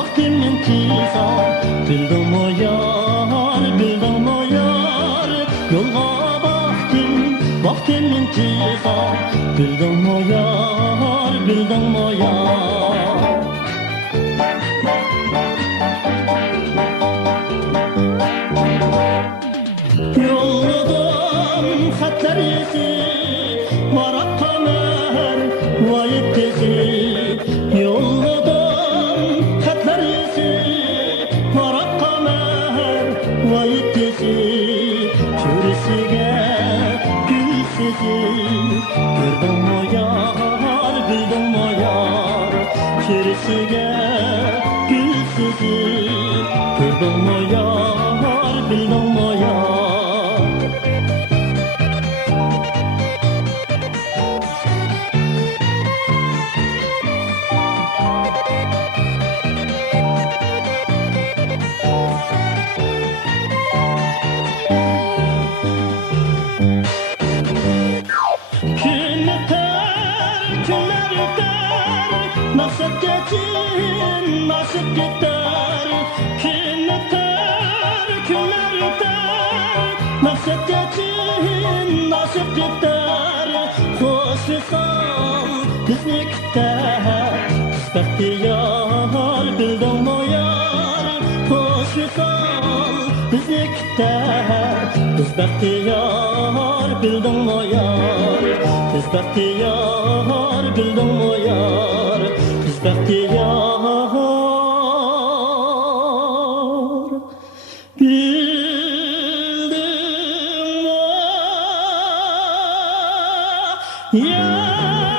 Vaktimin tisa bildim o yar Yolga baktım vaktimin tisa bildim o yar Yolladım xatlar yetip Marat kamer vayip tezip Yolladım xatlar yetip Marat kamer vayip tezip Çürüsüge gül sezip Gördüm o yar, bildim o yar Çürüsüge gül sezip Gördüm o yar, bildim o yar Günler öter, nasip geçin, nasip gider. Günler öter, nasip geçin, nasip gider. Hoş visal bizni küter, biz bahtiyar bildim o yar. Hoş visal bizni küter, biz bahtiyar bildim o yar. Biz bahtiyar bildim o yar Biz bahtiyar bildim o yar